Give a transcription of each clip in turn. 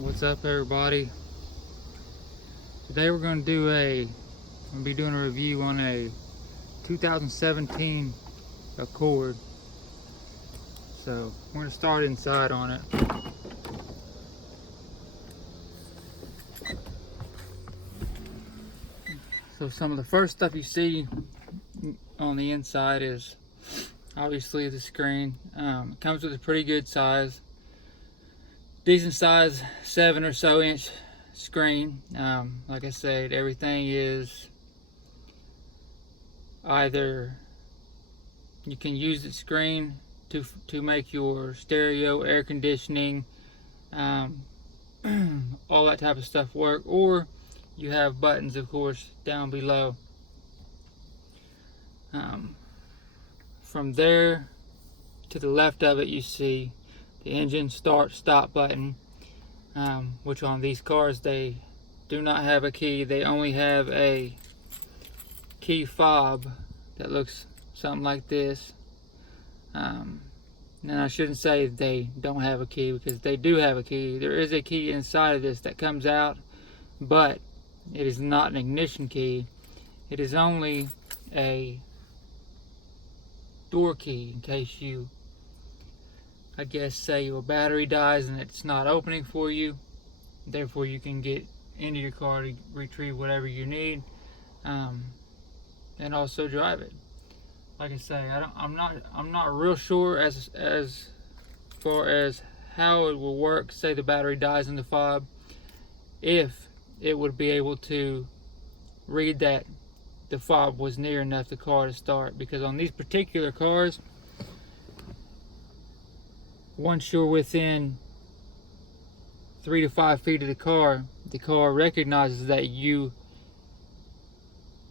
What's up, everybody? Today we're going to be doing a review on a 2017 Accord. So we're going to start inside on it. So some of the first stuff you see on the inside is obviously the screen. It comes with a pretty good size, decent size 7 or so inch screen. Like I said, everything is either you can use the screen to make your stereo, air conditioning, all that type of stuff work, or you have buttons, of course, down below. From there to the left of it, you see the engine start stop button, which on these cars they do not have a key. They only have a key fob that looks something like this. And I shouldn't say they don't have a key, because they do have a key. There is a key inside of this that comes out, but it is not an ignition key. It is only a door key in case you, I guess, say your battery dies and it's not opening for you. Therefore, you can get into your car to retrieve whatever you need, and also drive it. Like I say, I'm not real sure as far as how it will work. Say the battery dies in the fob, if it would be able to read that the fob was near enough the car to start. Because on these particular cars, once you're within 3 to 5 feet of the car recognizes that you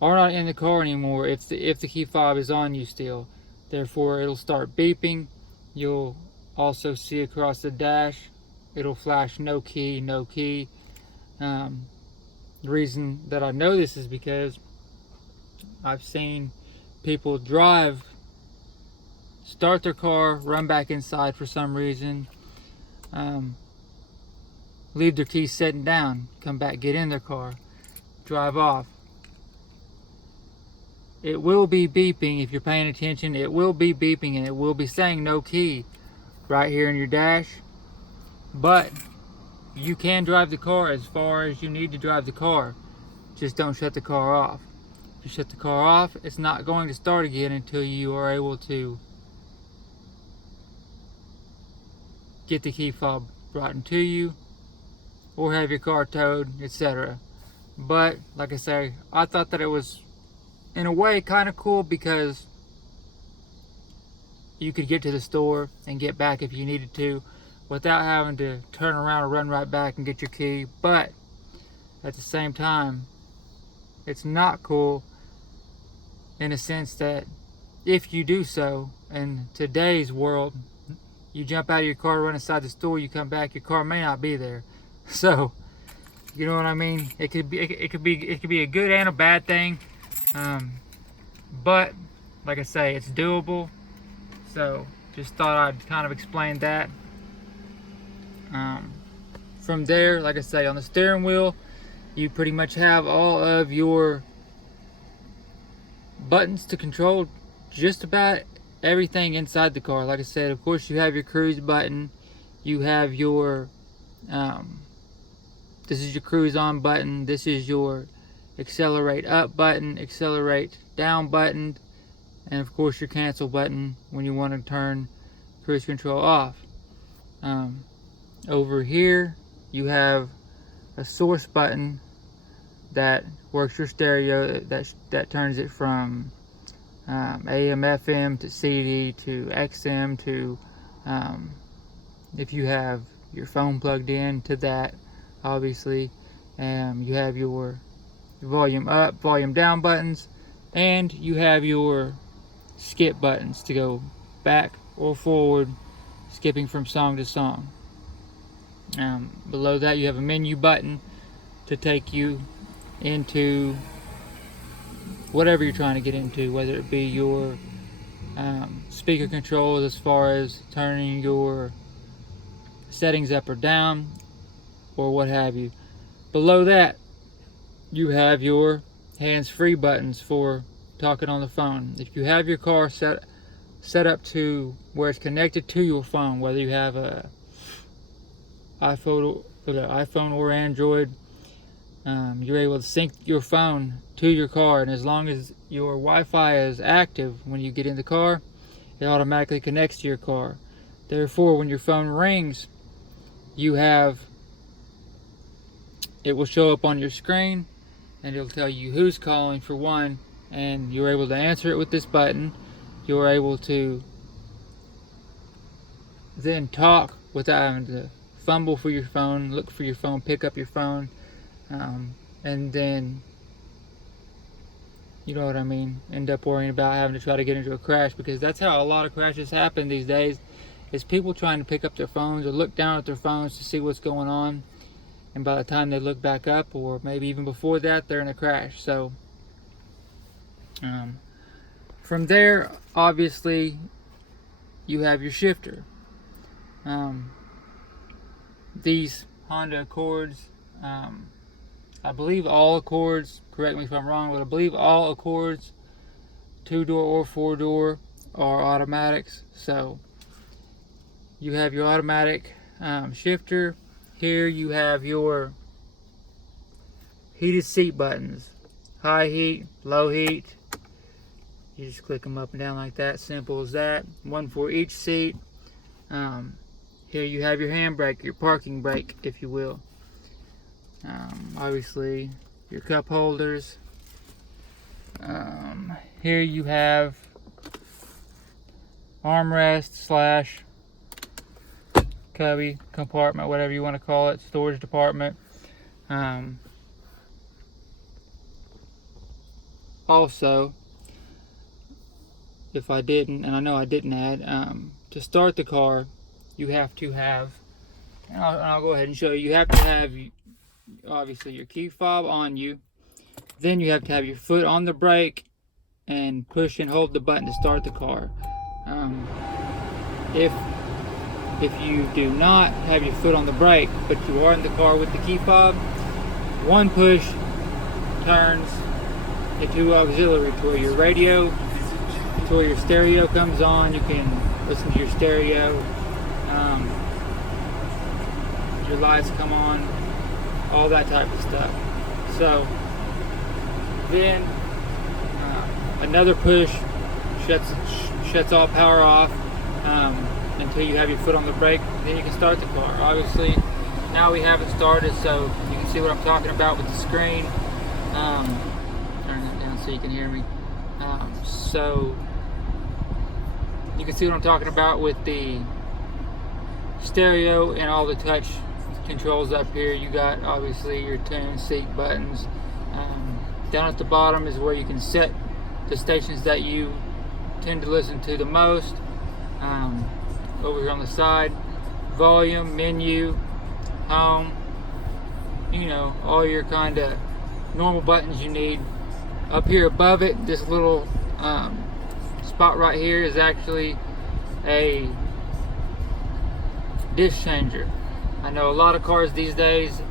are not in the car anymore if the key fob is on you still. Therefore, it'll start beeping. You'll also see across the dash, it'll flash no key, no key. The reason that I know this is because I've seen people start their car, run back inside for some reason, leave their keys sitting down, come back, get in their car, drive off. It will be beeping if you're paying attention. It will be beeping and it will be saying no key right here in your dash. But you can drive the car as far as you need to drive the car. Just don't shut the car off. If you shut the car off, it's not going to start again until you are able to get the key fob brought into you or have your car towed, etc. But like I say, I thought that it was in a way kind of cool, because you could get to the store and get back if you needed to without having to turn around or run right back and get your key. But at the same time, it's not cool in a sense that if you do so in today's world, you jump out of your car, run inside the store, you come back, your car may not be there. So you know what I mean? It could be a good and a bad thing. But like I say, it's doable. So just thought I'd kind of explain that. From there, like I say, on the steering wheel, you pretty much have all of your buttons to control just about everything inside the car. Like I said, of course, you have your cruise button. You have your this is your cruise on button. This is your accelerate up button, accelerate down button, and of course your cancel button when you want to turn cruise control off. Over here you have a source button that works your stereo, that turns it from AM, FM to CD to XM to if you have your phone plugged in to that, obviously. You have your volume up, volume down buttons, and you have your skip buttons to go back or forward, skipping from song to song. Below that you have a menu button to take you into whatever you're trying to get into, whether it be your speaker controls as far as turning your settings up or down, or what have you. Below that, you have your hands-free buttons for talking on the phone. If you have your car set up to where it's connected to your phone, whether you have a iPhone or Android, you're able to sync your phone to your car, and as long as your Wi-Fi is active when you get in the car, it automatically connects to your car. Therefore, when your phone rings, it will show up on your screen, and it'll tell you who's calling for one, and you're able to answer it with this button. You're able to then talk without having to fumble for your phone, look for your phone, pick up your phone, and then, you know what I mean, end up worrying about having to try to get into a crash, because that's how a lot of crashes happen these days, is people trying to pick up their phones or look down at their phones to see what's going on, and by the time they look back up, or maybe even before that, they're in a crash. So from there, obviously, you have your shifter. These Honda Accords, I believe all Accords, correct me if I'm wrong, but I believe all Accords, 2-door or 4-door, are automatics. So you have your automatic shifter. Here you have your heated seat buttons, high heat, low heat. You just click them up and down like that, simple as that. One for each seat. Here you have your handbrake, your parking brake, if you will. Obviously, your cup holders. Here you have armrest / cubby, compartment, whatever you want to call it, storage department. Also, if I didn't, and I know I didn't add, to start the car, you have to have, and I'll go ahead and show you, you have to have, obviously, your key fob on you. Then you have to have your foot on the brake and push and hold the button to start the car. If you do not have your foot on the brake, but you are in the car with the key fob, one push turns into auxiliary, to where your radio, to where your stereo comes on. You can listen to your stereo. Your lights come on, all that type of stuff. So then another push shuts all power off until you have your foot on the brake. Then you can start the car. Obviously, now we have it started, so you can see what I'm talking about with the screen. Turn that down so you can hear me. So you can see what I'm talking about with the stereo and all the touch controls up here. You got obviously your tune, seat buttons. Down at the bottom is where you can set the stations that you tend to listen to the most. Over here on the side, volume, menu, home, you know, all your kind of normal buttons you need. Up here above it, this little spot right here is actually a dish changer. I know a lot of cars these days,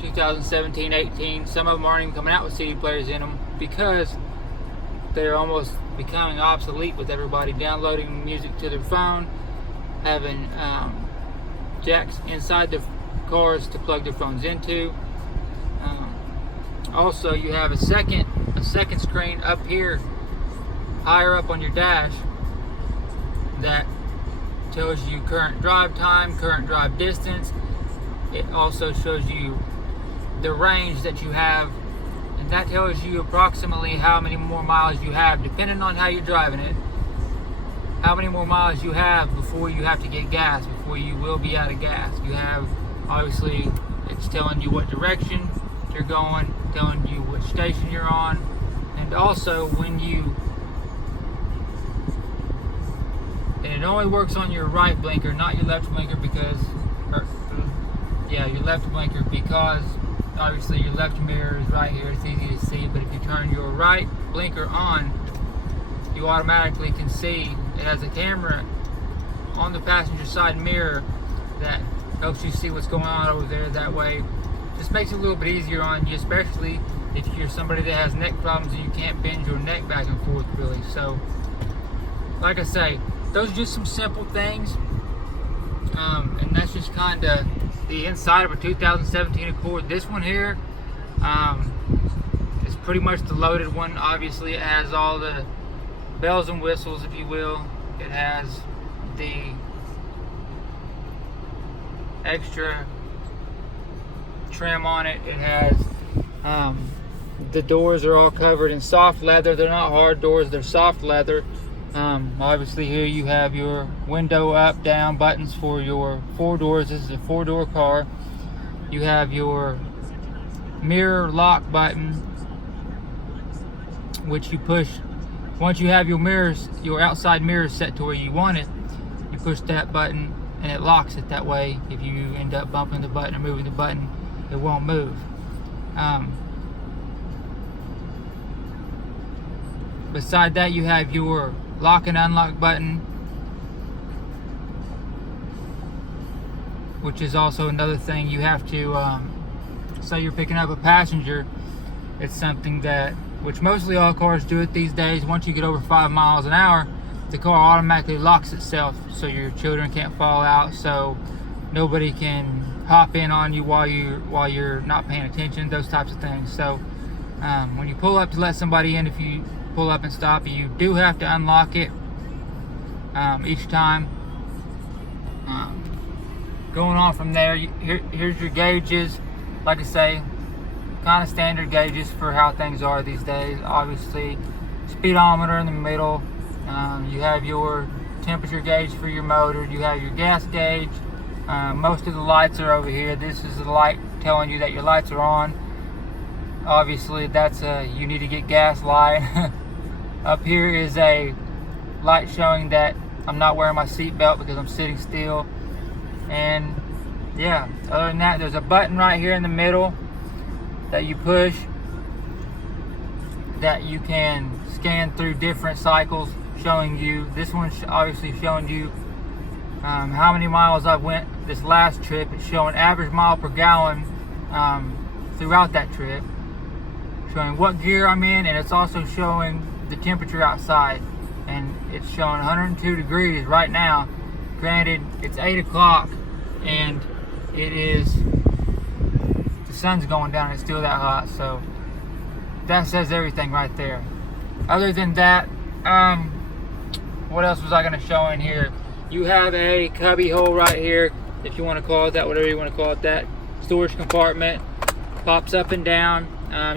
2017, 18, some of them aren't even coming out with CD players in them because they're almost becoming obsolete with everybody downloading music to their phone, having jacks inside the cars to plug their phones into. Also, you have a second screen up here, higher up on your dash, that tells you current drive time, current drive distance. It also shows you the range that you have, and that tells you approximately how many more miles you have, depending on how you're driving it, how many more miles you have before you have to get gas, before you will be out of gas. You have, obviously, it's telling you what direction you're going, telling you which station you're on, and also when you, and it only works on your right blinker, not your left blinker, because, your left blinker, because obviously your left mirror is right here, it's easy to see, but if you turn your right blinker on, you automatically can see it has a camera on the passenger side mirror that helps you see what's going on over there. That way, just makes it a little bit easier on you, especially if you're somebody that has neck problems and you can't bend your neck back and forth really. So, like I say, those are just some simple things, and that's just kind of the inside of a 2017 Accord. This one here is pretty much the loaded one. Obviously, it has all the bells and whistles, if you will. It has the extra trim on it. It has the doors are all covered in soft leather. They're not hard doors, they're soft leather. Obviously here you have your window up down buttons for your 4 doors. This is a 4-door car. You have your mirror lock button, which you push once you have your mirrors, your outside mirrors set to where you want it. You push that button and it locks it. That way if you end up bumping the button or moving the button, it won't move. Beside that, you have your lock and unlock button, which is also another thing you have to, say you're picking up a passenger. It's something that, which mostly all cars do it these days. Once you get over 5 miles an hour, the car automatically locks itself so your children can't fall out, so nobody can hop in on you while you're not paying attention, those types of things. So when you pull up to let somebody in, if you pull up and stop, you do have to unlock it each time. Going on from there, here's your gauges. Like I say, kind of standard gauges for how things are these days. Obviously, speedometer in the middle. You have your temperature gauge for your motor. You have your gas gauge. Most of the lights are over here. This is the light telling you that your lights are on. Obviously, that's you need to get gas light. Up here is a light showing that I'm not wearing my seat belt because I'm sitting still. And yeah, other than that, there's a button right here in the middle that you push that you can scan through different cycles, showing you, this one's obviously showing you how many miles I went this last trip. It's showing average mile per gallon throughout that trip, showing what gear I'm in, and it's also showing the temperature outside, and it's showing 102 degrees right now. Granted, it's 8 o'clock and it is, the sun's going down, it's still that hot, so that says everything right there. Other than that, what else was I going to show in here? You have a cubby hole right here, if you want to call it that, whatever you want to call it that. Storage compartment, pops up and down.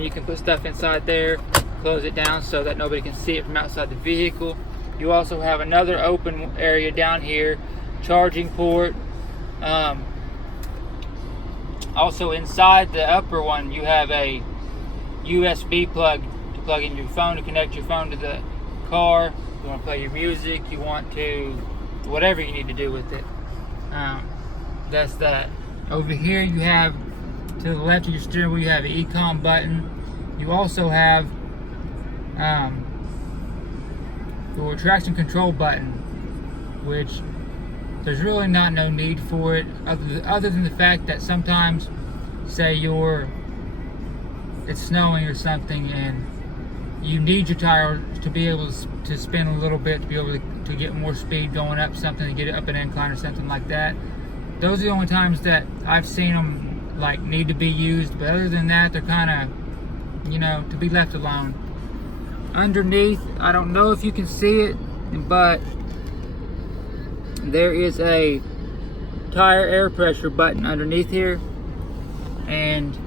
You can put stuff inside there, close it down so that nobody can see it from outside the vehicle. You also have another open area down here, charging port. Also inside the upper one, you have a USB plug to plug in your phone, to connect your phone to the car. You want to play your music, you want to, whatever you need to do with it. That's that. Over here you have, to the left of your steering wheel, you have the Ecom button. You also have your traction control button, which there's really no need for it, other than the fact that sometimes, say it's snowing or something and you need your tire to be able to spin a little bit, to be able to get more speed going up something, to get it up an incline or something like that. Those are the only times that I've seen them like need to be used, but other than that, they're kind of, to be left alone. Underneath, I don't know if you can see it, but there is a tire air pressure button underneath here, and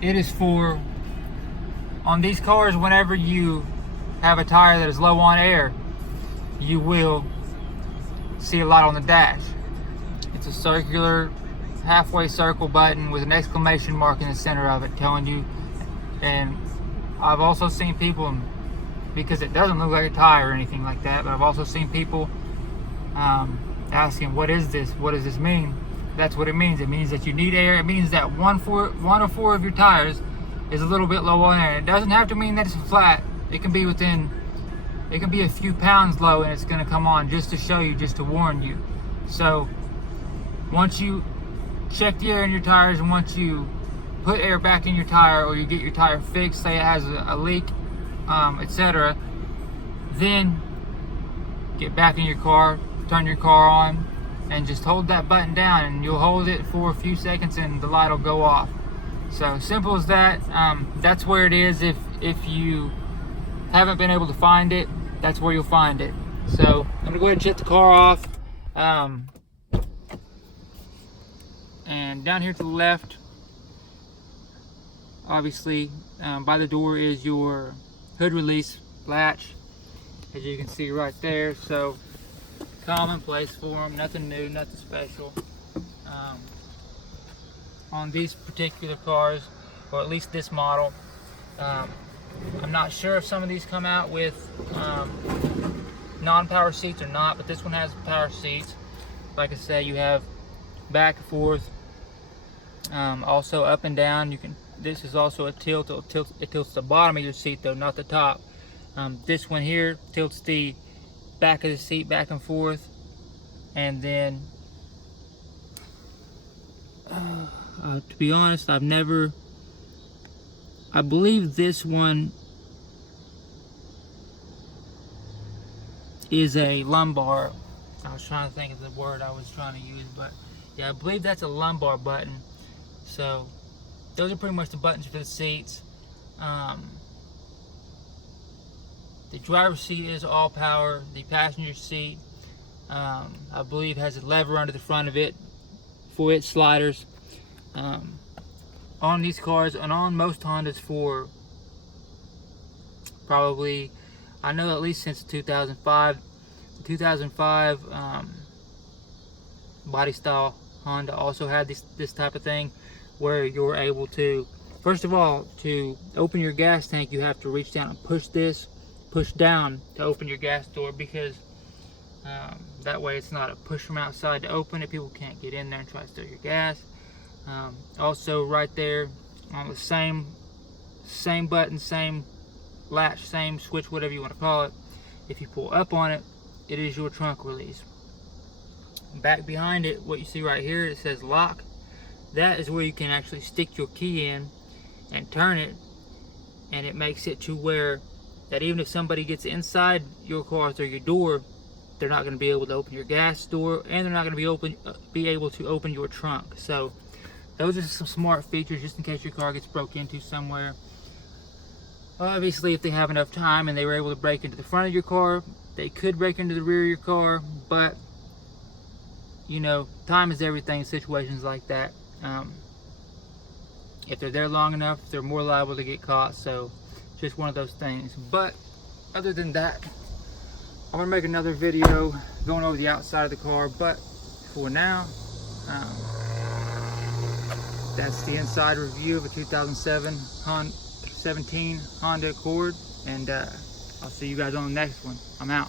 it is for, on these cars, whenever you have a tire that is low on air, you will see a light on the dash. It's a circular, halfway circle button with an exclamation mark in the center of it telling you. And I've also seen people, because it doesn't look like a tire or anything like that, but I've also seen people asking, what is this? What does this mean? That's what it means. It means that you need air. It means that one or four of your tires is a little bit low on air. It doesn't have to mean that it's flat. It can be a few pounds low, and it's going to come on just to show you, just to warn you. So once you check the air in your tires, and once you put air back in your tire, or you get your tire fixed, say it has a leak, etc., then get back in your car, turn your car on, and just hold that button down, and you'll hold it for a few seconds and the light will go off. So simple as that. That's where it is. If you haven't been able to find it, that's where you'll find it. So I'm gonna go ahead and shut the car off. And down here to the left, obviously, by the door is your hood release latch, as you can see right there. So commonplace for them, nothing new, nothing special. On these particular cars, or at least this model, I'm not sure if some of these come out with non-power seats or not, but this one has power seats. Like I said, you have back and forth, also up and down. This is also a tilt. It tilts the bottom of your seat though, not the top. This one here tilts the back of the seat back and forth, and then to be honest, I believe this one is a lumbar. I was trying to think of the word I was trying to use, but yeah, I believe that's a lumbar button. So those are pretty much the buttons for the seats. The driver's seat is all power. The passenger seat, I believe, has a lever under the front of it for its sliders. On these cars, and on most Hondas, for probably, I know at least since 2005, the 2005 body style Honda also had this type of thing, where you're able to, first of all, to open your gas tank, you have to reach down and push down to open your gas door, because that way it's not a push from outside to open it. People can't get in there and try to steal your gas. Also right there on the same button, same latch, same switch, whatever you want to call it, if you pull up on it, it is your trunk release. Back behind it, what you see right here, it says lock. That is where you can actually stick your key in and turn it, and it makes it to where that even if somebody gets inside your car through your door, they're not going to be able to open your gas door, and they're not going to be able to open your trunk. So those are some smart features, just in case your car gets broke into somewhere. Obviously, if they have enough time and they were able to break into the front of your car, they could break into the rear of your car, but you know, time is everything in situations like that. If they're there long enough, they're more liable to get caught. So just one of those things. But other than that, I'm gonna make another video going over the outside of the car, but for now, that's the inside review of a 2017 Honda Accord, and I'll see you guys on the next one. I'm out.